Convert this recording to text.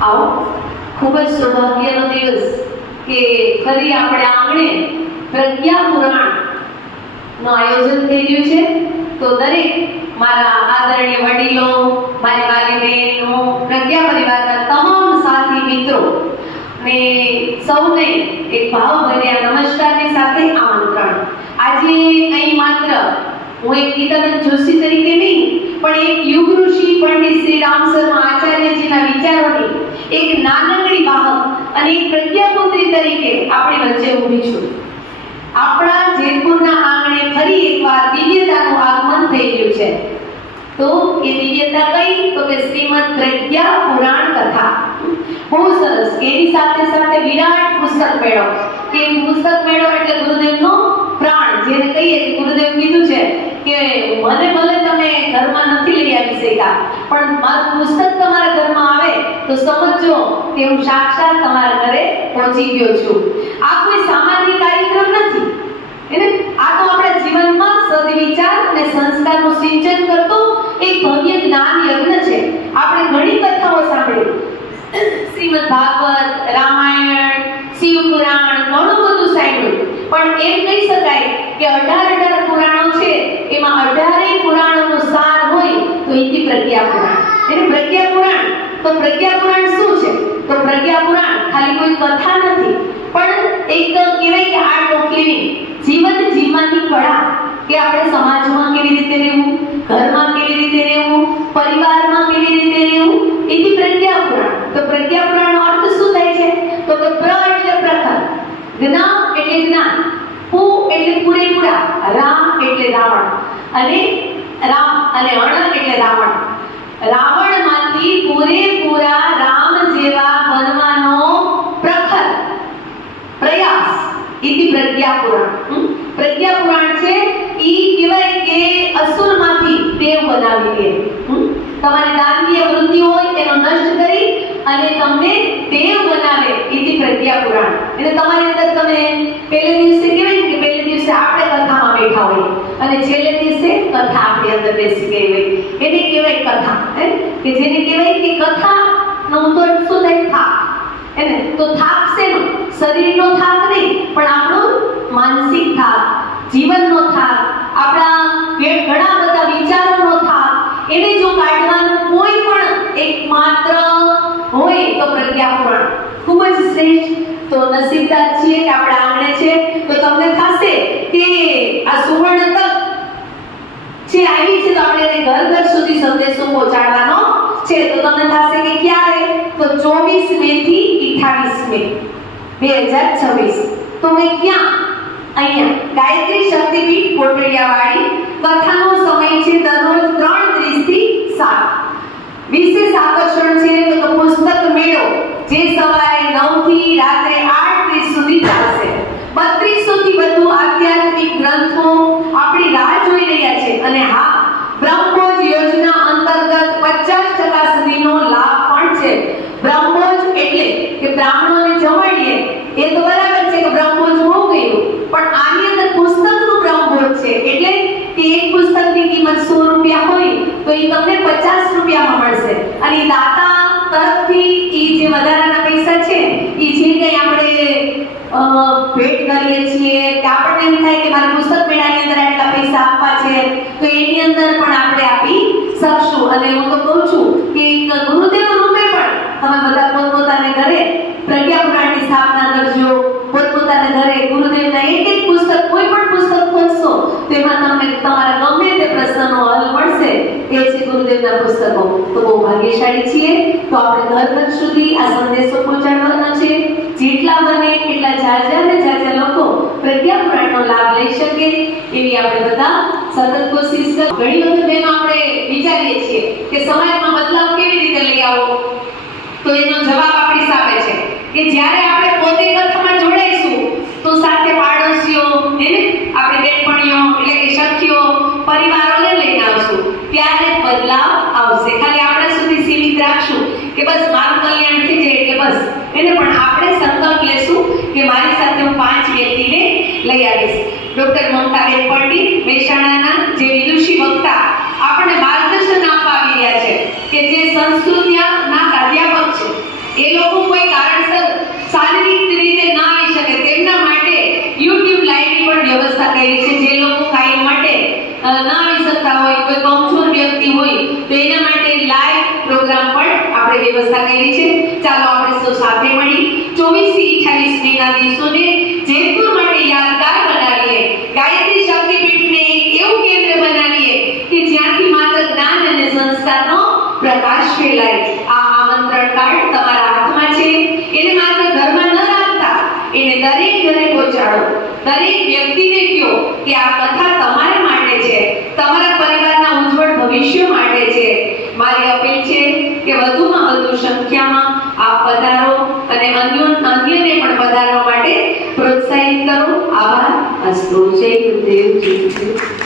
આવો ખૂબ જ સૌભાગ્યનો દિવસ કે ફરી આપણે આંગણે પ્રજ્ઞા પુરાણનું આયોજન થઈ રહ્યું છે. તો દરેક મારા આદરણીય વડીલો, મારી વાલી બહેનો, પ્રજ્ઞા પરિવારના તમામ સાથી મિત્રો ને સૌને એક ભાવભર્યા નમસ્કારની સાથે આમંત્રણ. આજે અહીં માત્ર હું એક ગીતાનંદ જોશી તરીકે નહીં, પણ એક યુગ ઋષિ પંડિત શ્રી રામ શર્મા આચાર્યજીના વિચારોની એક નાનકડી વાહક અને એક પ્રજ્ઞાપુત્રી તરીકે આપણી વચ્ચે ઊભી છું. આપણા જેતપુરના આંગણે ફરી એકવાર દિવ્યતાનું આગમન થઈ રહ્યું છે. તો એ દિવ્યતા કઈ? તો કે શ્રીમદ પ્રજ્ઞા પુરાણ કથા. બહુ સરસ. એની સાથે સાથે વિરાટ પુસ્તક મેળો. કે પુસ્તક મેળો એટલે ગુરુદેવનો પ્રાણ, જેને કહીએ કે ગુરુદેવ કીધું છે કે મને ભલે તમે ઘરમાં નથી લઈ આવી શક્યા, પણ મારું પુસ્તક તમારા ઘરમાં આવે તો સમજજો કે હું સાક્ષાત તમારા ઘરે પહોંચી ગયો છું. આ કોઈ સામાન્ય કાર્યક્રમ નથી. આ તો આપણા જીવનમાં સદવિચાર અને સંસ્કારનું સિંચન કરતો એક ભવ્ય જ્ઞાન યજ્ઞ છે. આપણે ઘણી કથાઓ સાંભળી, શ્રીમદ ભાગવત, રામાયણ, શિવપુરાણ, ઘણું બધું સાંભળ્યું, પણ એમ કહી શકાય કે 18 પુરાણો છે, એમાં 18 પુરાણોનો સાર હોય તો એ પ્રજ્ઞા પુરાણ. એટલે પ્રજ્ઞા પુરાણ, તો પ્રજ્ઞા પુરાણ શું છે? તો પ્રજ્ઞા પુરાણ ખાલી કોઈ કથા નથી, પણ એક કહેવાય કે આર્ટ ઓફ લિવિંગ, જીવન જીવવાની કળા. કે આપણે સમાજમાં કેવી રીતે રહેવું, ઘરમાં કેવી રીતે રહેવું, પરિવારમાં કેવી રીતે રહેવું, એથી પ્રજ્ઞા પુરાણ. તો પ્રજ્ઞા પુરાણનો અર્થ શું થાય છે? તો કે પ્ર એટલે પ્રખર, જ્ઞા એટલે જ્ઞાન, પુ એટલે પૂરેપૂરા, રામ એટલે રાવણ, અને રામ અને અણ એટલે રાવણ. રાવણમાંથી પૂરેપૂરા રામ જેવા બનવાનો પ્રખર પ્રયાસ, એથી પ્રજ્ઞા પુરાણ. પ્રજ્ઞા પુરાણ છે ઈ કહેવાય કે અસુરમાંથી દેવ બનાવી દે. તમારી દાનવીય વૃત્તિ હોય એનો નષ્ટ કરી અને તમને દેવ બનાવે, એથી પ્રજ્ઞા પુરાણ. એટલે તમારી અંદર તમે પહેલે દિવસે કહેવાય કે પહેલે દિવસે આપણે કથામાં બેઠા હોય અને છેલ્લે દિવસે કથા આપણી અંદર બેસી ગઈ હોય, એને કહેવાય કથા. કે જેને કહેવાય કે કથાનો તો શું થાય? થાક. એને તો થાક શેનો? શરીરનો થાક નહીં, પણ આપણો માનસિક થાક, જીવનનો થાક, આપણા ઘણા બધા વિચારોનો થાક, એને જો કાઢવાનું કોઈ પણ એકમાત્ર હોય તો પ્રજ્ઞા પુરાણ. ખૂબ જ શ્રેષ્ઠ. તો નસીબદાર છીએ કે આપણા આંગણે છે. તો તમને થશે કે આ સુવર્ણ તક છે આવી છે, તો આપણે એને ઘર ઘર સુધી સંદેશો પહોંચાડવાનો છે. તો તમને થશે કે ક્યારે? તો 24 મે થી 28 મે 2026. તો મેં ક્યાં? અહીંયા ગાયત્રી શક્તિપીઠ કોટડિયાવાડી. કથાનો સમય છે દરરોજ 3:30 થી 7. વિશેષ આકર્ષણ છે તો પુસ્તક મેળો, જે સવારે 9 થી રાત્રે 8:30 સુધી ચાલશે. 3200 થી વધુ આધ્યાત્મિક ગ્રંથો આપણી રાહ જોઈ રહ્યા છે. અને હા, બ્રહ્મભોજ યોજના અંતર્ગત 50% સુધીનો લાભ પણ છે. બ્રહ્મભોજ એટલે કે બ્રાહ્મણોને જમાડીએ, એ તો બરાબર છે કે બ્રહ્મભોજ બહુ ગયું, પણ આની અંદર પુસ્તકનું બ્રહ્મભોજ છે. એટલે કે એક પુસ્તકની કિંમત 100 રૂપિયા હોય તો એ તમને 50 રૂપિયામાં મળશે. અને દાતા તરફથી એ જે વધારાના પૈસા છે, એ જે કંઈ આપણે ભેટ કરીએ છીએ કે આપણને એમ થાય કે મારા પુસ્તક મેળાની અંદર આટલા પૈસા આપવા છે, તો એની અંદર પણ આપણે આપી શકશું. અને હું તો કહું છું કે ગુરુદેવ રૂપે પણ તમે બધા પોતપોતાને ઘરે પ્રજ્ઞા પુરાણની સ્થાપના કરજો. પોતપોતાના ઘરે ગુરુદેવના એક પુસ્તક, કોઈ પણ પુસ્તક ખોલશો તેમાં તમને તમારા ગમે તે પ્રશ્નનો હલ મળશે. એ છે ગુરુદેવના પુસ્તકો. તો બહુ ભાગ્યશાળી છીએ. તો આપણે ઘર ઘર સુધી આ સંદેશો પહોંચાડવાનો છે. જેટલા બને એટલા જાજા ને જાજા લોકો પ્રજ્ઞા પુરાણનો લાભ લઈ શકે એવી આપણે બધા સતત કોશિશ કરીએ. ઘણી વખત બહેનો આપણે વિચારીએ છીએ કે સમાજમાં બદલાવ કેવી રીતે લઈ આવો, તો એનો જવાબ આપણી સામે છે કે જ્યારે આપણે પોતે કથામાં જોડાઈશું તો સાથે પાડોશીઓ, એને આપણી બેનપણીઓ એટલે કે સખીઓ, પરિવારોને લઈને આવશું, ત્યારે બદલાવ આવશે. ખાલી આપણા સુધી સીમિત રાખશું કે બસ મારું કલ્યાણ થઈ જાય એટલે બસ, એને પણ આપણે સંકલ્પ લેશું કે મારી સાથે હું 5 વ્યક્તિને લઈ આવીશ. ડોક્ટર મમતાબેન પંડિત મહેસાણાના જે વિદુષી વક્તા આપણને માર્ગદર્શન આપવા આવી રહ્યા છે, કે જે સંસ્કૃતના અધ્યાપક છે, એ લોકો કોઈ કારણસર શારીરિક રીતે ના આવી શકે તેમના માટે YouTube લાઈવની પણ વ્યવસ્થા કરી છે. જે લોકો કાયમ માટે ના આવી શકતા હોય, કોઈ કમજોર વ્યક્તિ હોય તો એના માટે લાઈવ પ્રોગ્રામ પણ આપણે વ્યવસ્થા કરી છે. ચાલો આપણે સૌ સાથે મળી 24 થી 28 મેના દિવસોને જેતપુર માટે યાદગાર બનાવીએ. ગાયત્રી શક્તિપીઠને એક એવું કેન્દ્ર બનાવીએ કે જ્યાંથી માત્ર જ્ઞાન અને સંસ્કારનો પ્રકાશ ફેલાય. આ આમંત્રણ કાર્ડ તમારા હાથમાં છે. એને માત્ર ઘરમાં ન રાખતા, એને દરેક ઘરે પહોંચાડો. દરેક વ્યક્તિને કહો કે આ કથા તમારા માટે છે, તમારા પરિવારના ઉજ્જવળ ભવિષ્ય માટે છે. મારી અપીલ છે કે વધુમાં વધુ સંખ્યામાં આપ પધારો અને અન્યને પણ પધારવા માટે પ્રોત્સાહિત કરો. આભાર. અસ્તુ. જય ગુરુદેવ. જય ગુરુદેવ.